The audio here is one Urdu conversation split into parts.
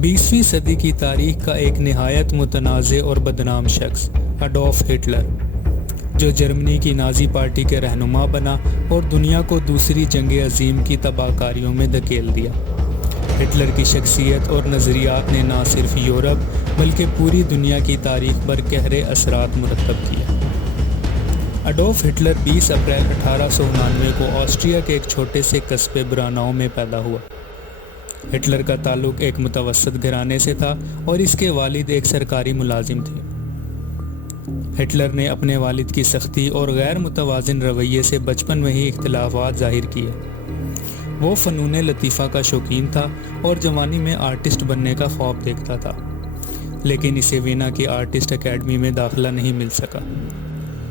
20ویں صدی کی تاریخ کا ایک نہایت متنازع اور بدنام شخص اڈولف ہٹلر، جو جرمنی کی نازی پارٹی کے رہنما بنا اور دنیا کو دوسری جنگ عظیم کی تباہ کاریوں میں دھکیل دیا۔ ہٹلر کی شخصیت اور نظریات نے نہ صرف یورپ بلکہ پوری دنیا کی تاریخ پر گہرے اثرات مرتب کیے۔ اڈولف ہٹلر 20 اپریل 1899 کو آسٹریا کے ایک چھوٹے سے قصبے براناؤ میں پیدا ہوا۔ ہٹلر کا تعلق ایک متوسط گھرانے سے تھا اور اس کے والد ایک سرکاری ملازم تھے۔ ہٹلر نے اپنے والد کی سختی اور غیر متوازن رویے سے بچپن میں ہی اختلافات ظاہر کیے۔ وہ فنون لطیفہ کا شوقین تھا اور جوانی میں آرٹسٹ بننے کا خواب دیکھتا تھا، لیکن اسے وینا کی آرٹسٹ اکیڈمی میں داخلہ نہیں مل سکا۔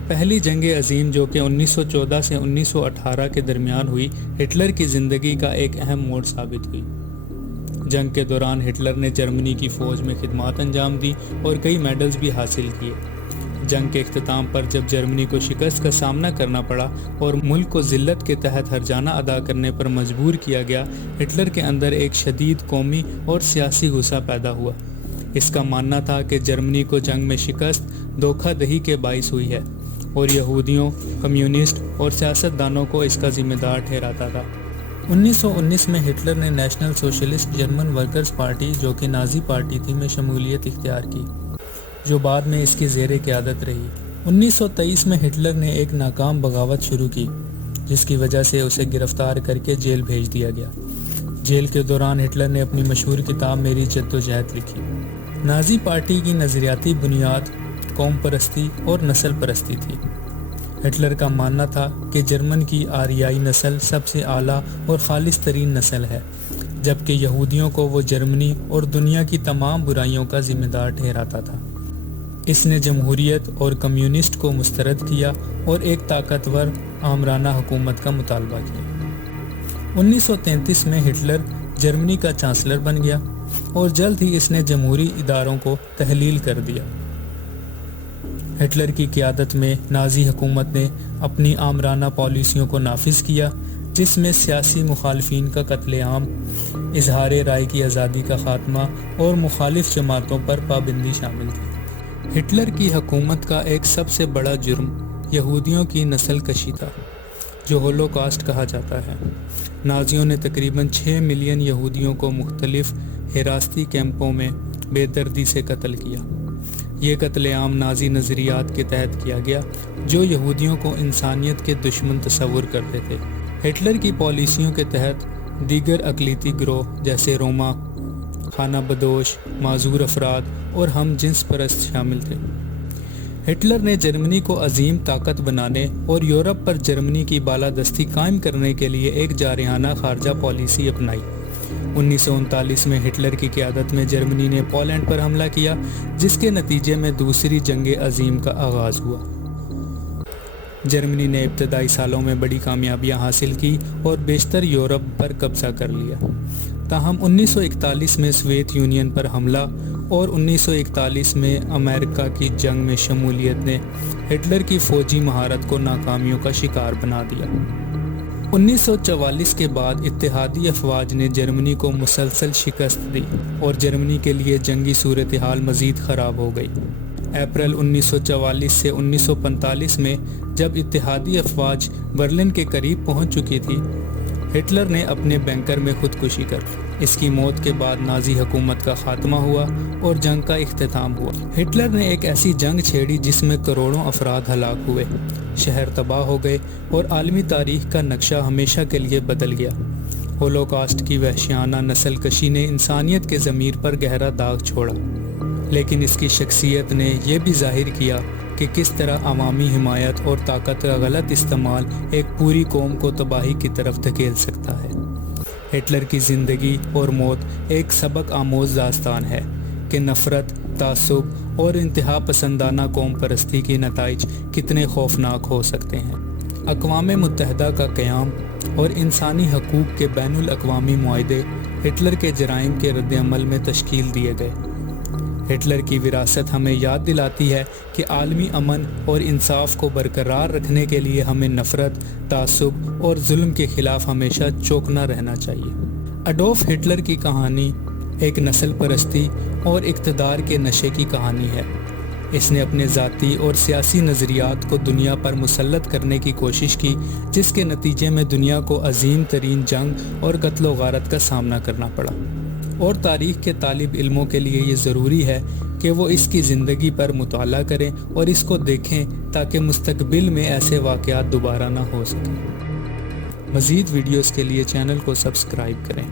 پہلی جنگ عظیم جو کہ 1914 سے 1918 کے درمیان ہوئی، ہٹلر کی زندگی کا ایک اہم موڑ ثابت ہوئی۔ جنگ کے دوران ہٹلر نے جرمنی کی فوج میں خدمات انجام دی اور کئی میڈلز بھی حاصل کیے۔ جنگ کے اختتام پر جب جرمنی کو شکست کا سامنا کرنا پڑا اور ملک کو ذلت کے تحت ہرجانہ ادا کرنے پر مجبور کیا گیا، ہٹلر کے اندر ایک شدید قومی اور سیاسی غصہ پیدا ہوا۔ اس کا ماننا تھا کہ جرمنی کو جنگ میں شکست دھوکہ دہی کے باعث ہوئی ہے اور یہودیوں، کمیونسٹ اور سیاستدانوں کو اس کا ذمہ دار ٹھہراتا تھا۔ 1919 میں ہٹلر نے national socialist German workers party, جو کہ نازی پارٹی تھی، میں شمولیت اختیار کی، جو بعد میں اس کی زیر قیادت رہی۔ 1923 میں ہٹلر نے ایک ناکام بغاوت شروع کی، جس کی وجہ سے اسے گرفتار کر کے جیل بھیج دیا گیا۔ جیل کے دوران ہٹلر نے اپنی مشہور کتاب میری جدوجہد لکھی۔ نازی پارٹی کی نظریاتی بنیاد قوم پرستی اور نسل پرستی تھی۔ ہٹلر کا ماننا تھا کہ جرمن کی آریائی نسل سب سے اعلیٰ اور خالص ترین نسل ہے، جبکہ یہودیوں کو وہ جرمنی اور دنیا کی تمام برائیوں کا ذمہ دار ٹھہراتا تھا۔ اس نے جمہوریت اور کمیونسٹ کو مسترد کیا اور ایک طاقتور آمرانہ حکومت کا مطالبہ کیا۔ 1933 میں ہٹلر جرمنی کا چانسلر بن گیا اور جلد ہی اس نے جمہوری اداروں کو تحلیل کر دیا۔ ہٹلر کی قیادت میں نازی حکومت نے اپنی آمرانہ پالیسیوں کو نافذ کیا، جس میں سیاسی مخالفین کا قتل عام، اظہار رائے کی آزادی کا خاتمہ اور مخالف جماعتوں پر پابندی شامل تھی۔ ہٹلر کی حکومت کا ایک سب سے بڑا جرم یہودیوں کی نسل کشی تھا، جو ہولوکاسٹ کہا جاتا ہے۔ نازیوں نے تقریباً 6 ملین یہودیوں کو مختلف حراستی کیمپوں میں بے دردی سے قتل کیا۔ یہ قتل عام نازی نظریات کے تحت کیا گیا، جو یہودیوں کو انسانیت کے دشمن تصور کرتے تھے۔ ہٹلر کی پالیسیوں کے تحت دیگر اقلیتی گروہ جیسے روما، خانہ بدوش، معذور افراد اور ہم جنس پرست شامل تھے۔ ہٹلر نے جرمنی کو عظیم طاقت بنانے اور یورپ پر جرمنی کی بالادستی قائم کرنے کے لیے ایک جارحانہ خارجہ پالیسی اپنائی۔ 1939 میں ہٹلر کی قیادت میں جرمنی نے پولینڈ پر حملہ کیا، جس کے نتیجے میں دوسری جنگ عظیم کا آغاز ہوا۔ جرمنی نے ابتدائی سالوں میں بڑی کامیابیاں حاصل کی اور بیشتر یورپ پر قبضہ کر لیا۔ تاہم 1941 میں سوویت یونین پر حملہ اور 1941 میں امریکہ کی جنگ میں شمولیت نے ہٹلر کی فوجی مہارت کو ناکامیوں کا شکار بنا دیا۔ 1944 کے بعد اتحادی افواج نے جرمنی کو مسلسل شکست دی اور جرمنی کے لیے جنگی صورتحال مزید خراب ہو گئی۔ اپریل 1944 سے 1945 میں جب اتحادی افواج برلن کے قریب پہنچ چکی تھی، ہٹلر نے اپنے بنکر میں خودکشی کر لی۔ اس کی موت کے بعد نازی حکومت کا خاتمہ ہوا اور جنگ کا اختتام ہوا۔ ہٹلر نے ایک ایسی جنگ چھیڑی جس میں کروڑوں افراد ہلاک ہوئے، شہر تباہ ہو گئے اور عالمی تاریخ کا نقشہ ہمیشہ کے لیے بدل گیا۔ ہولوکاسٹ کی وحشیانہ نسل کشی نے انسانیت کے ضمیر پر گہرا داغ چھوڑا، لیکن اس کی شخصیت نے یہ بھی ظاہر کیا کہ کس طرح عوامی حمایت اور طاقت کا غلط استعمال ایک پوری قوم کو تباہی کی طرف دھکیل سکتا ہے۔ ہٹلر کی زندگی اور موت ایک سبق آموز داستان ہے کہ نفرت، تعصب اور انتہا پسندانہ قوم پرستی کے نتائج کتنے خوفناک ہو سکتے ہیں۔ اقوام متحدہ کا قیام اور انسانی حقوق کے بین الاقوامی معاہدے ہٹلر کے جرائم کے رد عمل میں تشکیل دیے گئے۔ ہٹلر کی وراثت ہمیں یاد دلاتی ہے کہ عالمی امن اور انصاف کو برقرار رکھنے کے لیے ہمیں نفرت، تعصب اور ظلم کے خلاف ہمیشہ چوکنا رہنا چاہیے۔ اڈولف ہٹلر کی کہانی ایک نسل پرستی اور اقتدار کے نشے کی کہانی ہے۔ اس نے اپنے ذاتی اور سیاسی نظریات کو دنیا پر مسلط کرنے کی کوشش کی، جس کے نتیجے میں دنیا کو عظیم ترین جنگ اور قتل و غارت کا سامنا کرنا پڑا، اور تاریخ کے طالب علموں کے لیے یہ ضروری ہے کہ وہ اس کی زندگی پر مطالعہ کریں اور اس کو دیکھیں تاکہ مستقبل میں ایسے واقعات دوبارہ نہ ہو سکیں۔ مزید ویڈیوز کے لیے چینل کو سبسکرائب کریں۔